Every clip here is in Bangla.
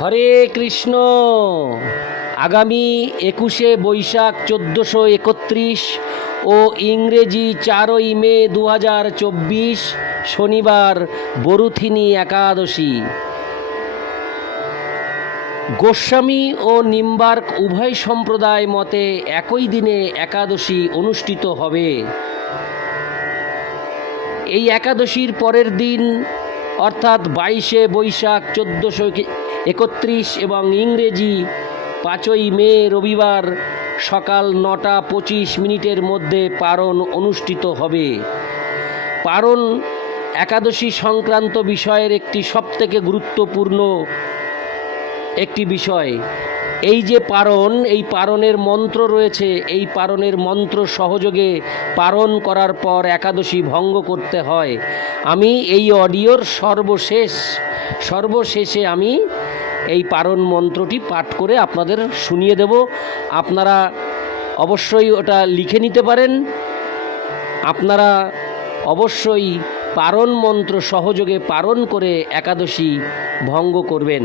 হরে কৃষ্ণ। আগামী একুশে বৈশাখ চোদ্দোশো একত্রিশ ও ইংরেজি চারই মে দু হাজার চব্বিশ শনিবার বরুথিনী একাদশী। গোস্বামী ও নিম্বার্ক উভয় সম্প্রদায় মতে একই দিনে একাদশী অনুষ্ঠিত হবে। এই একাদশীর পরের দিন অর্থাৎ বাইশে বৈশাখ চোদ্দোশো একত্রিশ এবং ইংরেজি পাঁচই মে রবিবার সকাল নটা পঁচিশ মিনিটের মধ্যে পারণ অনুষ্ঠিত হবে। পারণ একাদশী সংক্রান্ত বিষয়ের একটি সবথেকে গুরুত্বপূর্ণ একটি বিষয়। এই যে পারণ, এই পারণের মন্ত্র রয়েছে, এই পারণের মন্ত্র সহযোগে পারণ করার পর একাদশী ভঙ্গ করতে হয়। আমি এই অডিওর সর্বশেষ, সর্বশেষে আমি এই পারণ মন্ত্রটি পাঠ করে আপনাদের শুনিয়ে দেব। আপনারা অবশ্যই ওটা লিখে নিতে পারেন। আপনারা অবশ্যই পারণ মন্ত্র সহযোগে পারণ করে একাদশী ভঙ্গ করবেন।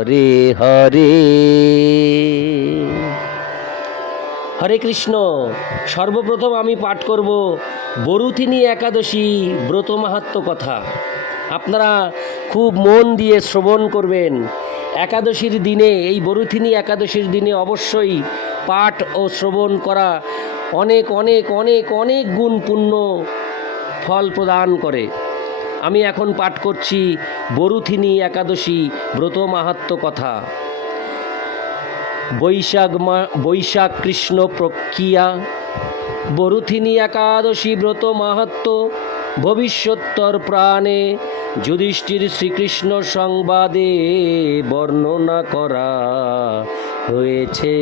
হরে হরে। হরে কৃষ্ণ, সর্বপ্রথম আমি পাঠ করব বরুথিনী একাদশী ব্রত মাহাত্ম কথা। আপনারা খুব মন দিয়ে শ্রবণ করবেন। একাদশীর দিনে, এই বরুথিনী একাদশীর দিনে অবশ্যই পাঠ ও শ্রবণ করা অনেক অনেক অনেক অনেক গুণ ফল প্রদান করে। আমি এখন পাঠ করছি বরুথিনী একাদশী ব্রত মাহাত্ম কথা। বৈশাখ মা, বৈশাখ কৃষ্ণ প্রক্রিয়া। বরুথিনী একাদশী ব্রত মাহাত্ম ভবিষ্যত্তর প্রাণে যুধিষ্ঠির শ্রীকৃষ্ণ সংবাদে বর্ণনা করা হয়েছে।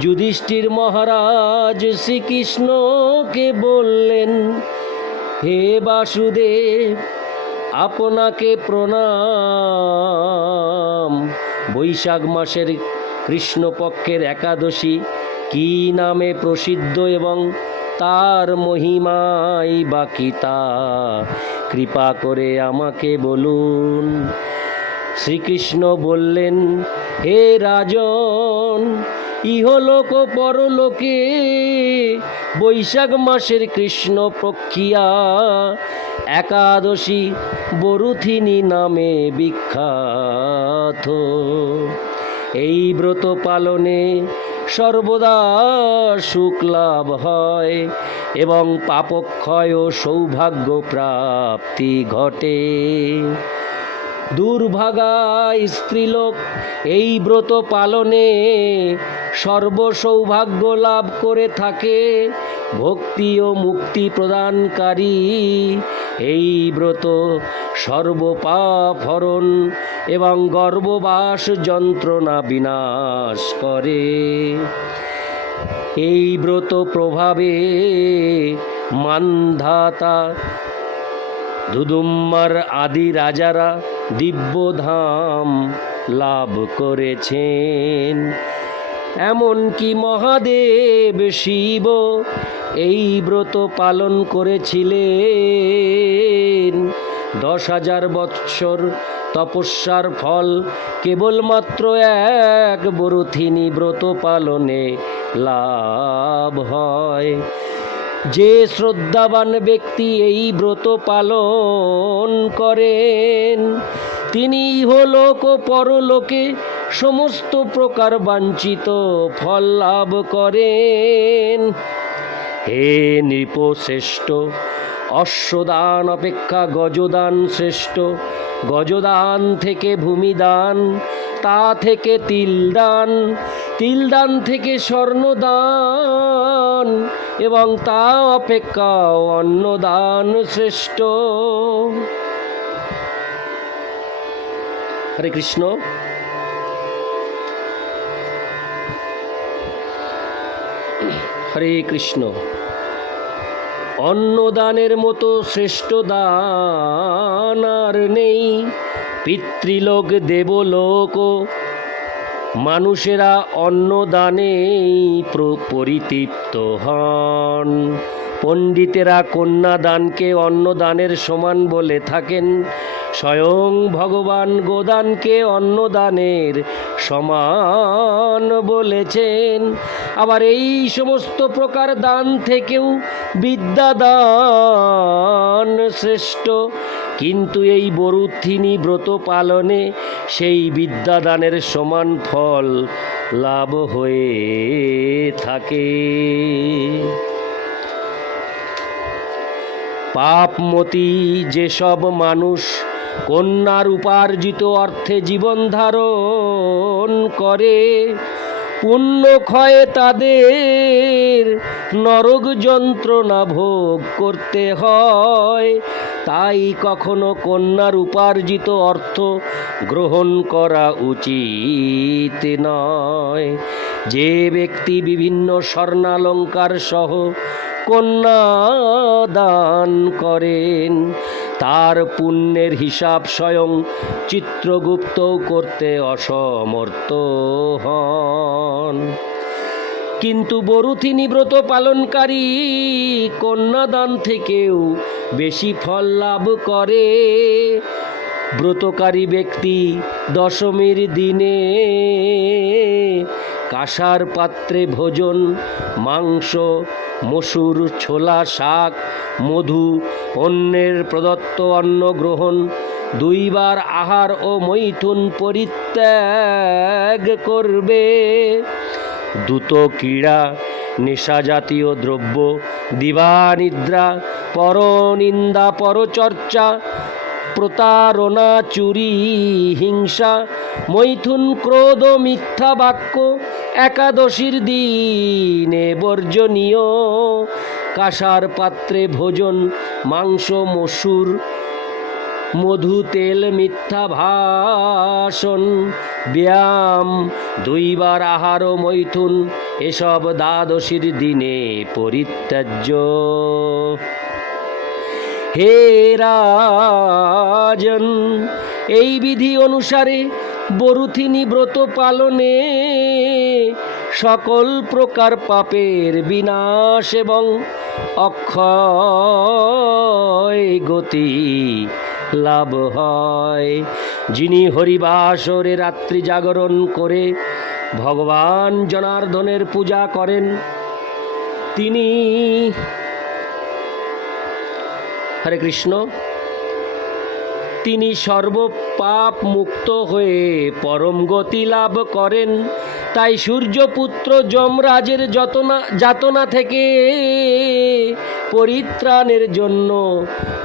যুধিষ্ঠির মহারাজ শ্রীকৃষ্ণকে বললেন হে বাসুদেব, আপনাকে প্রণাম। বৈশাখ মাসের কৃষ্ণপক্ষের একাদশী কি নামে প্রসিদ্ধ এবং তার মহিমাই বাকি তা? কৃপা করে আমাকে বলুন। শ্রীকৃষ্ণ বললেন, হে রাজন ইহলোক পরলোকে বৈশাখ মাসের কৃষ্ণ প্রক্রিয়া। একাদশী বরুথিনী নামে বিখ্যাত। এই ব্রত পালনে সর্বদা সুখ লাভ হয় এবং পাপক্ষয় ও সৌভাগ্য প্রাপ্তি ঘটে। দুর্ভাগা স্ত্রীলোক, এই ব্রত পালনে সর্বসৌভাগ্য লাভ করে থাকে, ভক্তি ও মুক্তি প্রদানকারী। এই ব্রত সর্বপাপ হরণ এবং গর্ভবাস যন্ত্রণা বিনাশ করে। এই ব্রত প্রভাবে মান্ধাতা ধুদুম্মার আদি রাজারা দিব্যধাম লাভ করেছেন। এমনকি মহাদেব শিব এই ব্রত পালন করেছিলেন? দশ হাজার বৎসর তপস্যার ফল কেবলমাত্র এক বরুথিনী ব্রত পালনে লাভ হয়। যে শ্রদ্ধাবান ব্যক্তি এই ব্রত পালন করেন, তিনি ইহলোক ও পরলোকে সমস্ত প্রকার বাঞ্ছিত ফল লাভ করেন। হে নৃপশ্রেষ্ঠ, অশ্বদান অপেক্ষা গজদান শ্রেষ্ঠ। গজদান থেকে ভূমিদান, তা থেকে তিলদান তিলদান থেকে স্বর্ণদান। এবং তা অপেক্ষা অন্নদান শ্রেষ্ঠ। হরে কৃষ্ণ। হরে কৃষ্ণ। অন্নদানের মতো শ্রেষ্ঠ দান আর নেই। পিতৃলোক, দেবলোক মানুষেরা অন্নদানেই প্র- পরিতৃপ্ত হন। পণ্ডিতেরা কন্যাদানকে অন্নদানের সমান বলে থাকেন। স্বয়ং ভগবান গোদানকে অন্নদানের সমান বলেছেন। আবার এই সমস্ত প্রকার দান থেকেও বিদ্যাদান শ্রেষ্ঠ। কিন্তু এই বরুথিনী ব্রত পালনে সেই বিদ্যাদানের সমান ফল লাভ হয়ে থাকে। পাপমতি যেসব মানুষ কন্যার উপার্জিত অর্থে জীবন ধারণ করে পুণ্য ক্ষয়ে তাদের নরক যন্ত্রণা ভোগ করতে হয়। তাই কখনো কন্যার উপার্জিত অর্থ গ্রহণ করা উচিত নয়। যে ব্যক্তি বিভিন্ন স্বর্ণালঙ্কার সহ কন্যা দান করেন তার পুণ্যের হিসাব স্বয়ং চিত্রগুপ্ত করতে অসমর্থ হন। কিন্তু বরুথিনী ব্রত পালনকারী কন্যাদান থেকেও বেশি ফল লাভ করে। ব্রতকারী ব্যক্তি দশমীর দিনে কাঁসার পাত্রে ভোজন, মাংস, মসুর, ছোলা, শাক, মধু অন্যের প্রদত্ত অন্ন গ্রহণ, দুইবার আহার ও মৈথুন পরিত্যাগ করবে। দ্রুত ক্রীড়া, নেশাজাতীয় দ্রব্য, দিবানিদ্রা, পরনিন্দা, পরচর্চা প্রতারণা, চুরি, হিংসা, মৈথুন, ক্রোধ, মিথ্যা বাক্য, একাদশীর দিনে বর্জনীয়। কাঁসার পাত্রে ভোজন, মাংস, মসুর, মধু, তেল, মিথ্যা ভাষণ, ব্যায়াম, দুইবার আহার মৈথুন, এসব দ্বাদশীর দিনে পরিত্যাজ্য। হে রাজন, এই বিধি অনুসারে বরুথিনী ব্রত পালনে সকল প্রকার পাপের বিনাশ এবং অক্ষয় গতি লাভ হয়। যিনি হরিবাসরে রাত্রি জাগরণ করে ভগবান জনার্দনের পূজা করেন, তিনি হরে কৃষ্ণ। তিনি সর্বপাপ মুক্ত হয়ে পরম গতি লাভ করেন। তাই সূর্যপুত্র যমরাজের যতনা, যাতনা থেকে পরিত্রাণের জন্য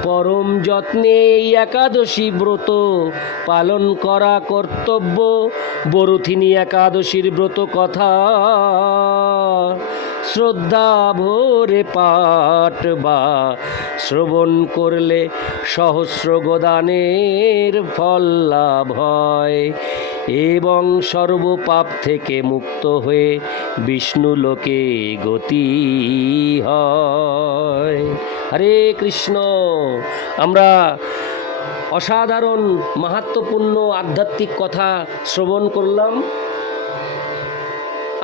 পরম যত্নে এই একাদশী ব্রত পালন করা কর্তব্য। বরুথিনী একাদশীর ব্রত কথা শ্রদ্ধা ভরে পাঠ বা শ্রবণ করলে সহস্র গোদানের ফল লাভ হয়। এবং সর্বপাপ থেকে মুক্ত হয়ে বিষ্ণু লোকে গতি হয়। হরে কৃষ্ণ, আমরা অসাধারণ, মাহাত্মপূর্ণ, আধ্যাত্মিক কথা শ্রবণ করলাম।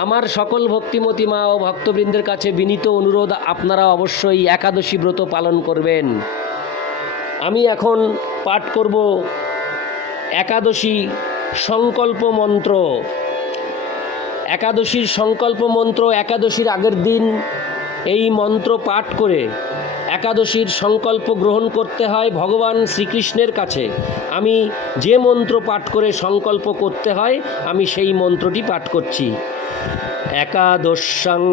আমার সকল ভক্তিমতী মা ও ভক্তবৃন্দের কাছে বিনীত অনুরোধ, আপনারা অবশ্যই একাদশী ব্রত পালন করবেন। আমি এখন পাঠ করব একাদশী সংকল্প মন্ত্র। একাদশীর সংকল্প মন্ত্র একাদশীর আগের দিন এই মন্ত্র পাঠ করে একাদশীর সংকল্প গ্রহণ করতে হয় ভগবান শ্রীকৃষ্ণের কাছে। আমি যে মন্ত্র পাঠ করে সংকল্প করতে হয়, আমি সেই মন্ত্রটি পাঠ করছি। একাদশাং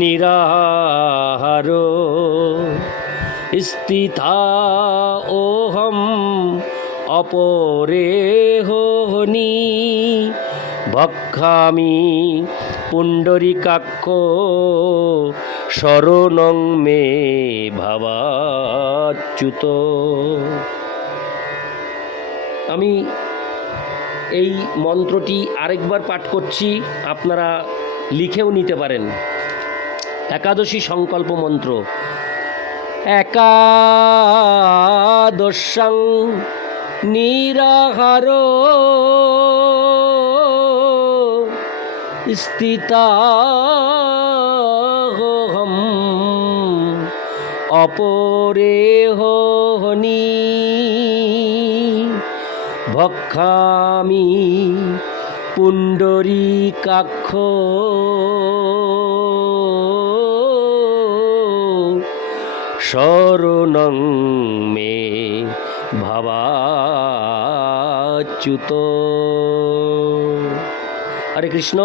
নিরাহার স্থিতা ওহম অপরে হোনি ভক্ষামি পুণ্ডরিকাক্ষ শরণং মে ভাবাচ্যুত। আমি এই মন্ত্রটি আরেকবার পাঠ করছি, আপনারা লিখেও নিতে পারেন। একাদশী সংকল্প মন্ত্র। একাদশাং নিরাহার স্থিতাহম অপরে হনি ভক্ষামি পুণ্ডরীকাক্ষ শরণং মে ভাবাচ্যুত। হরে কৃষ্ণ,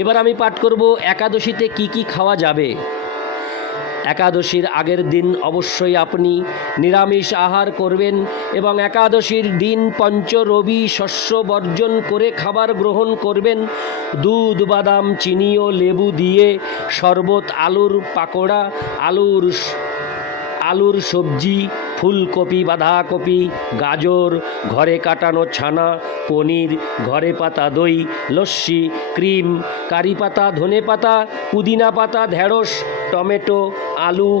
এবার আমি পাঠ করব একাদশীতে কি কি খাওয়া যাবে? একাদশীর আগের দিন অবশ্যই আপনি নিরামিষ আহার করবেন এবং একাদশীর দিন পঞ্চ রবি শস্য বর্জন করে খাবার গ্রহণ করবেন। দুধ, বাদাম, চিনি ও লেবু দিয়ে শরবত, আলুর পাকোড়া, আলুর আলুর সবজি, ফুলকপি, বাঁধাকপি, গাজর, ঘরে কাটানো ছানা, পনির, ঘরে পাতা দই, লস্যি, ক্রিম, কারি পাতা, ধনে পাতা, পুদিনা পাতা, ঢেঁড়স, টমেটো আলু,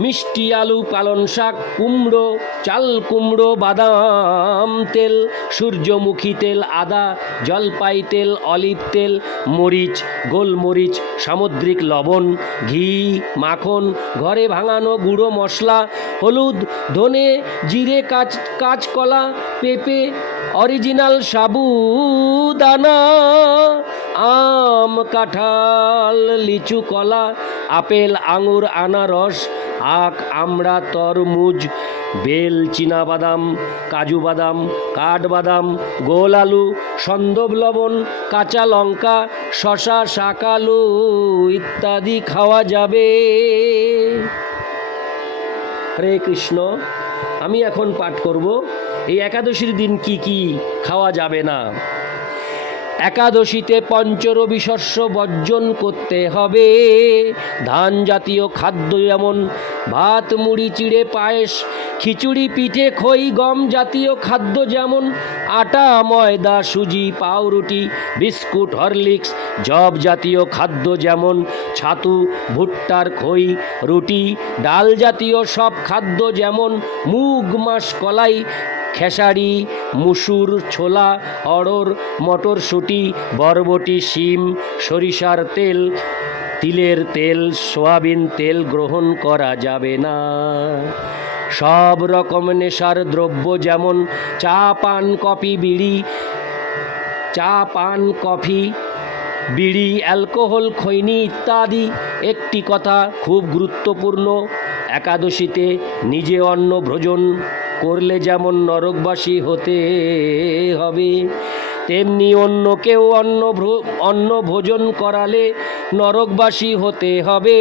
মিষ্টি আলু, পালন শাক, কুমড়ো, চাল, কুমড়ো, বাদাম তেল, সূর্যমুখী তেল, আদা, জলপাই তেল, অলিভ তেল, মরিচ, গোলমরিচ, সামুদ্রিক লবণ, ঘি, মাখন, ঘরে ভাঙানো গুঁড়ো মশলা, হলুদ, ধনে, জিরে, কাঁচ, কাঁচকলা, পেঁপে, অরিজিনাল সাবুদানা আম কাঁঠাল, লিচু কলা, আপেল, আঙুর, আনারস, আখ, আমড়া, তরমুজ, বেল বাদাম কাজু বাদাম কাঠবাদাম গোল আলু, সন্দব লবণ, কাঁচা লঙ্কা শশা শাকালু ইত্যাদি খাওয়া যাবে। হরে কৃষ্ণ, আমি এখন পাঠ করব, এই একাদশীর দিন কি কি খাওয়া যাবে না? একাদশীতে পঞ্চরবি শস্য বর্জন করতে হবে। ধান জাতীয় খাদ্য যেমন ভাত, মুড়ি, চিড়ে, পায়েস, খিচুড়ি, পিঠে, খই, গম জাতীয় খাদ্য যেমন আটা, ময়দা, সুজি, পাউরুটি, বিস্কুট, হরলিক্স জব জাতীয় খাদ্য যেমন ছাতু, ভুট্টার খই, রুটি, ডাল জাতীয় সব খাদ্য যেমন মুগ মাস কলাই খেসারি, মুসুর, ছোলা, অড়র, মটরশুঁটি, বরবটি, শিম, সরিষার তেল, তিলের তেল, সোয়াবিন তেল গ্রহণ করা যাবে না। সব রকম নেশার দ্রব্য যেমন চা, পান, কফি, বিড়ি, চা, পান, কফি, বিড়ি, অ্যালকোহল, খৈনি ইত্যাদি একটি কথা খুব গুরুত্বপূর্ণ। একাদশীতে নিজে অন্ন ভোজন করলে যেমন নরকবাসী হতে হবে, তেমনি অন্যকেও অন্ন অন্ন ভোজন করালে নরকবাসী হতে হবে।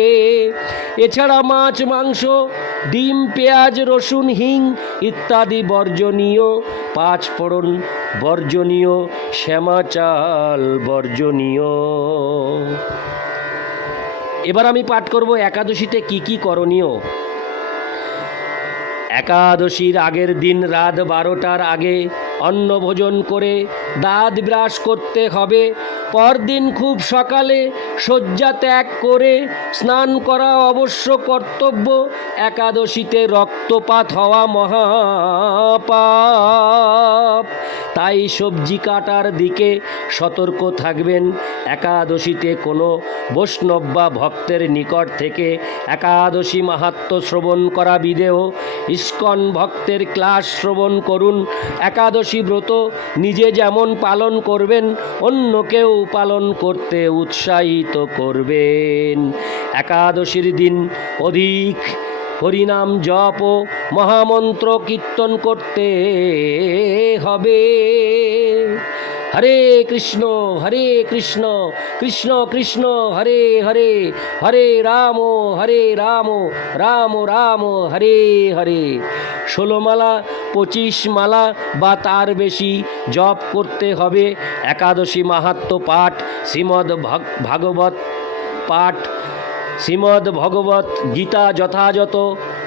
এছাড়া মাছ, মাংস, ডিম, পেঁয়াজ, রসুন, হিং ইত্যাদি বর্জনীয়, পাঁচ ফোড়ন বর্জনীয়, শ্যামা চাল বর্জনীয়। এবার আমি পাঠ করব একাদশীতে কি কি করণীয়? একাদশীর আগের দিন রাত বারোটার আগে অন্ন ভোজন করে দাঁত ব্রাশ করতে হবে। পরদিন খুব সকালে শয্যা ত্যাগ করে স্নান করা অবশ্য কর্তব্য। একাদশীতে রক্তপাত হওয়া মহাপাপ। তাই সবজি কাটার দিকে সতর্ক থাকবেন। একাদশীতে কোনো বৈষ্ণব বা ভক্তের নিকট থেকে একাদশী মাহাত্ম শ্রবণ করা বিদেহ। ইস্কন ভক্তের ক্লাস শ্রবণ করুন। একাদশী ব্রত নিজে যেমন পালন করবেন, অন্যকেও পালন করতে উৎসাহিত করবেন। একাদশীর দিন অধিক হরিনাম জপ মহামন্ত্র কীর্তন করতে হবে। হরে কৃষ্ণ হরে কৃষ্ণ কৃষ্ণ কৃষ্ণ, হরে হরে হরে রাম হরে রাম রাম রাম হরে হরে। ষোলো মালা, পঁচিশ মালা বা তার বেশি জপ করতে হবে। একাদশী মাহাত্ম পাঠ, শ্রীমদ্ ভাগ- ভাগবত পাঠ শ্রীমদ্ ভগবত গীতা যথাযথ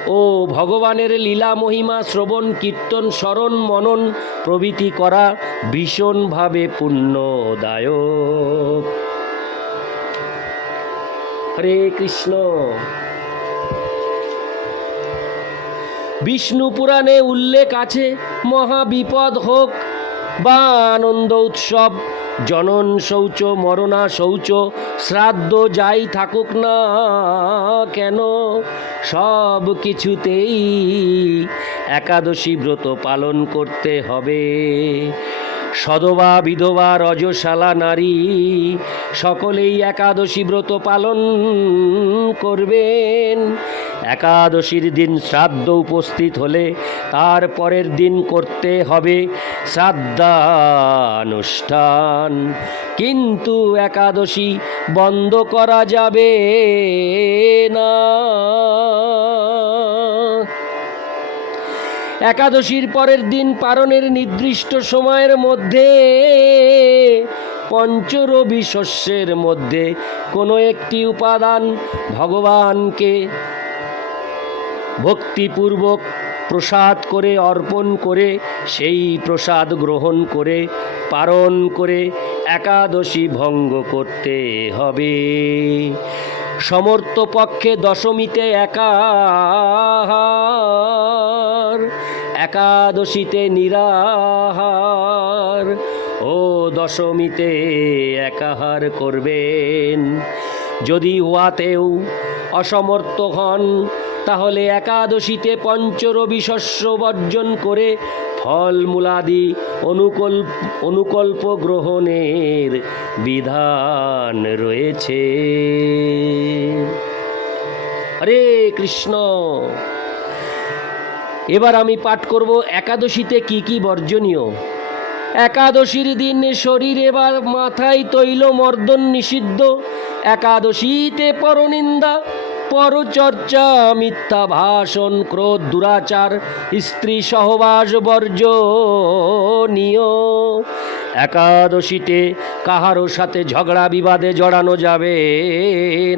ও ভগবানের লীলা মহিমা শ্রবণ, কীর্তন, স্মরণ, মনন প্রভৃতি করা ভীষণভাবে পুণ্যদায়ক। হরে কৃষ্ণ। বিষ্ণু পুরাণে উল্লেখ আছে মহাবিপদ হোক বা আনন্দ উৎসব জনন শৌচ মরণা শৌচ, শ্রাদ্ধ যাই থাকুক না কেন? সব কিছুতেই একাদশী ব্রত পালন করতে হবে। সদবা, বিধবা, রজশালা, নারী, সকলেই একাদশী ব্রত পালন করবেন। একাদশীর দিন শ্রাদ্ধ উপস্থিত হলে তার পরের দিন করতে হবে শ্রাদ্ধানুষ্ঠান। কিন্তু একাদশী বন্ধ করা যাবে না। একাদশীর পরের দিন পারণের নির্দিষ্ট সময়ের মধ্যে, পঞ্চরবি শস্যের মধ্যে কোনো একটি উপাদান ভগবানকে ভক্তিপূর্বক প্রসাদ করে অর্পণ করে, সেই প্রসাদ গ্রহণ করে পালন করে একাদশী ভঙ্গ করতে হবে। সমর্থ পক্ষে দশমীতে একাহার একাদশীতে নিরাহার। ও দশমীতে একাহার করবেন। যদি উহাতেও অসমর্থ হন, তাহলে একাদশীতে পঞ্চরবি শস্য বর্জন করে ফল মূলাদি অনুকল্প অনুকল্প গ্রহণের বিধান রয়েছে। হরে কৃষ্ণ। এবার আমি পাঠ করব একাদশীতে কি কি বর্জনীয়। একাদশীর দিন শরীর এবার মাথায় তৈল মর্দন নিষিদ্ধ। একাদশীতে পরনিন্দা, পরচর্চা, মিথ্যা ভাষণ, ক্রোধ, দুরাচার, স্ত্রী সহবাস বর্জনীয়। একাদশীতে কাহারও সাথে ঝগড়া বিবাদে জড়ানো যাবে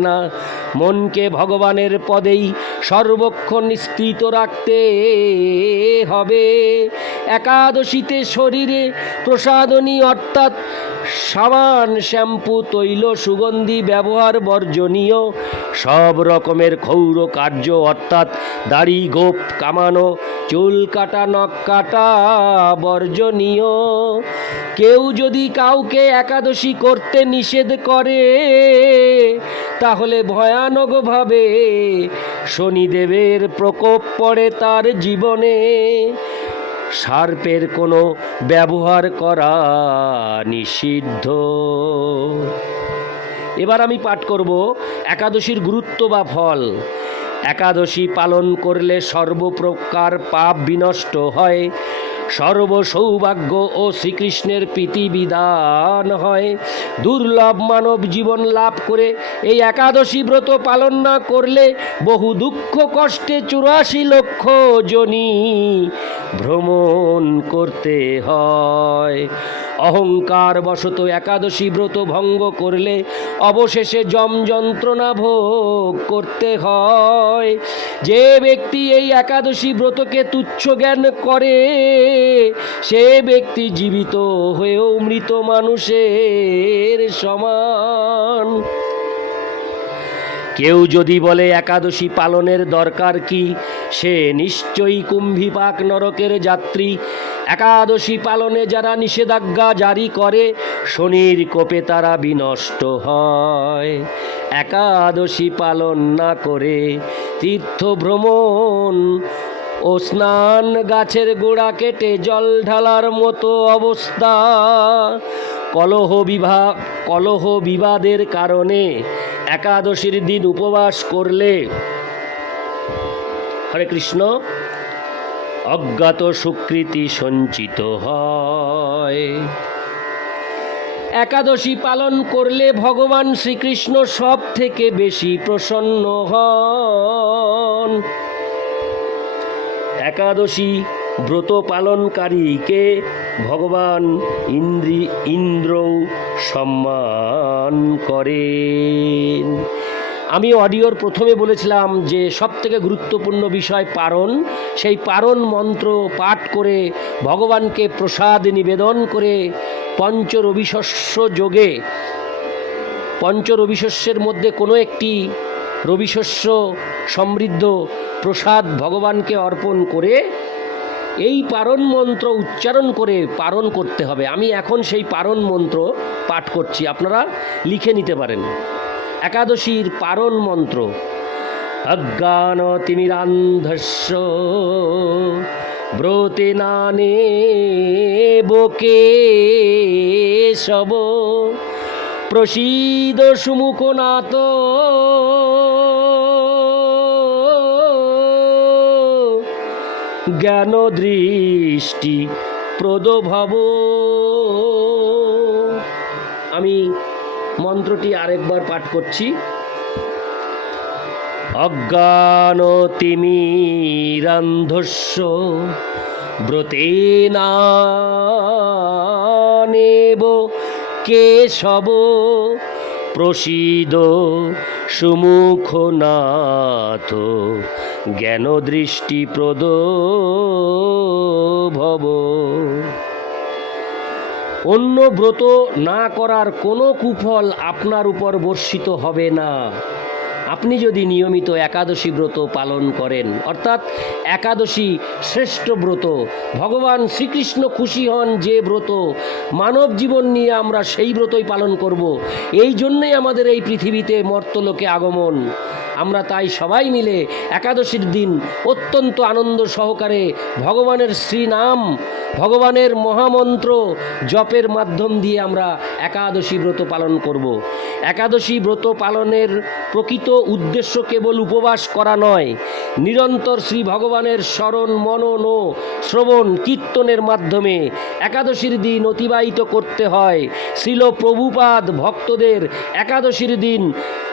না। মনকে ভগবানের পদেই সর্বক্ষণ স্থিত রাখতে হবে। একাদশীতে শরীরে প্রসাদনী অর্থাৎ সাবান, শ্যাম্পু, তৈল, সুগন্ধি ব্যবহার বর্জনীয়। সব রকমের ক্ষৌর কার্য অর্থাৎ দাড়ি, গোপ, কামানো, চুল কাটা, নখ কাটা বর্জনীয়। কেউ যদি কাউকে একাদশী করতে নিষেধ করে, তাহলে ভয়ানকভাবে শনিদেবের প্রকোপ পড়ে তার জীবনে। সার্পের কোনো ব্যবহার করা নিষিদ্ধ। এবার আমি পাঠ করব একাদশীর গুরুত্ব বা ফল। একাদশী পালন করলে সর্বপ্রকার পাপ বিনষ্ট হয়। সর্ব সৌভাগ্য ও শ্রীকৃষ্ণের প্রীতি বিধান হয়। দুর্লভ মানব জীবন লাভ করে এই একাদশী ব্রত পালন না করলে বহু দুঃখ কষ্টে চুরাশি লক্ষ জনী ভ্রমণ করতে হয়। অহংকার বশত একাদশী ব্রত ভঙ্গ করলে অবশেষে যম যন্ত্রণা ভোগ করতে হয়। যে ব্যক্তি এই একাদশী ব্রতকে তুচ্ছ জ্ঞান করে, সে ব্যক্তি জীবিত হয়েও মৃত মানুষের সমান। কেউ যদি বলে একাদশী পালনের দরকার কি, সে নিশ্চয়ই কুম্ভীপাক নরকের যাত্রী। একাদশী পালনে যারা নিষেধাজ্ঞা জারি করে, শনির কোপে তারা বিনষ্ট হয়। একাদশী পালন না করে তীর্থ ভ্রমণ ও স্নান গাছের গোড়া কেটে জল ঢালার মতো অবস্থা। কলহ বিভাগ কলহ বিবাদের কারণে একাদশীর দিন উপবাস করলে হরে কৃষ্ণ, অজ্ঞাত সুকৃতি সঞ্চিত হয়। একাদশী পালন করলে ভগবান শ্রীকৃষ্ণ সব থেকে বেশি প্রসন্ন হন। একাদশী ব্রত পালনকারীকে ভগবান ইন্দ্রি ইন্দ্র সম্মান করেন। আমি অডিওর প্রথমে বলেছিলাম যে সব থেকে গুরুত্বপূর্ণ বিষয় পারণ। সেই পারণ মন্ত্র পাঠ করে ভগবানকে প্রসাদ নিবেদন করে পঞ্চ রবিশস্য যোগে পঞ্চ রবিশস্যের মধ্যে কোনো একটি রবিশস্য সমৃদ্ধ প্রসাদ ভগবানকে অর্পণ করে এই পারণ মন্ত্র উচ্চারণ করে পারণ করতে হবে। আমি এখন সেই পারণ মন্ত্র পাঠ করছি। আপনারা লিখে নিতে পারেন। একাদশীর পারণ মন্ত্র। অজ্ঞান তিমিরান্ধস্য ব্রতে নানে বকে সব প্রসীদ সুমুখনাথ জ্ঞান দৃষ্টি প্রদভব। আমি মন্ত্রটি আরেকবার পাঠ করছি। অজ্ঞান তিমিরান্ধস্য নেব কেশব প্রসিদ সুমুখনাথ জ্ঞান দৃষ্টি প্রদ ভব। অন্য ব্রত না করার কোনো কুফল আপনার উপর বর্ষিত হবে না। আপনি যদি নিয়মিত একাদশী ব্রত পালন করেন, অর্থাৎ একাদশী শ্রেষ্ঠ ব্রত, ভগবান শ্রীকৃষ্ণ খুশি হন যে ব্রত, মানব জীবন নিয়ে আমরা সেই ব্রতই পালন করব। এই জন্যই আমাদের এই পৃথিবীতে মর্তলোকে আগমন। আমরা তাই সবাই মিলে একাদশীর দিন অত্যন্ত আনন্দ সহকারে ভগবানের শ্রীনাম, ভগবানের মহামন্ত্র জপের মাধ্যম দিয়ে আমরা একাদশী ব্রত পালন করব। একাদশী ব্রত পালনের প্রকৃত উদ্দেশ্য কেবল উপবাস করা নয়। নিরন্তর শ্রী ভগবানের স্মরণ মনন ও শ্রবণ, কীর্তনের মাধ্যমে একাদশীর দিন অতিবাহিত করতে হয়। শ্রীল প্রভুপাদ ভক্তদের একাদশীর দিন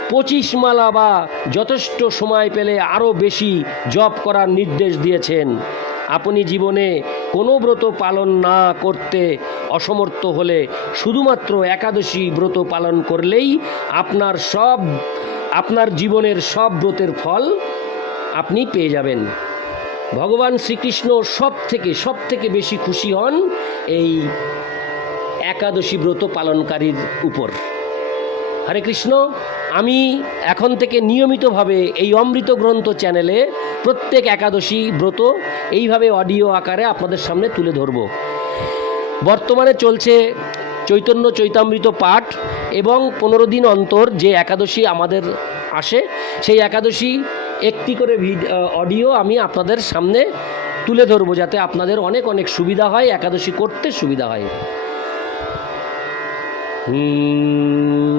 পঁচিশ মালা বা যথেষ্ট সময় পেলে আরও বেশি জপ করার নির্দেশ দিয়েছেন। আপনি জীবনে কোনো ব্রত পালন না করতে অসমর্থ হলে শুধুমাত্র একাদশী ব্রত পালন করলেই আপনার সব, আপনার জীবনের সব ব্রতের ফল আপনি পেয়ে যাবেন। ভগবান শ্রীকৃষ্ণ সব থেকে সব থেকে বেশি খুশি হন এই একাদশী ব্রত পালনকারীর উপর। হরে কৃষ্ণ। আমি এখন থেকে নিয়মিতভাবে এই অমৃত গ্রন্থ চ্যানেলে প্রত্যেক একাদশী ব্রত এইভাবে অডিও আকারে আপনাদের সামনে তুলে ধরব। বর্তমানে চলছে চৈতন্য চৈতামৃত পাঠ এবং পনেরো দিন অন্তর যে একাদশী আমাদের আসে সেই একাদশী একটি করে অডিও আমি আপনাদের সামনে তুলে ধরবো যাতে আপনাদের অনেক অনেক সুবিধা হয় একাদশী করতে সুবিধা হয়। হুম,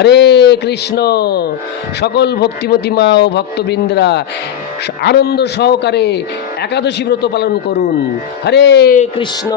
হরে কৃষ্ণ। সকল ভক্তিমতী মা ও ভক্তবৃন্দরা আনন্দ সহকারে একাদশী ব্রত পালন করুন। হরে কৃষ্ণ।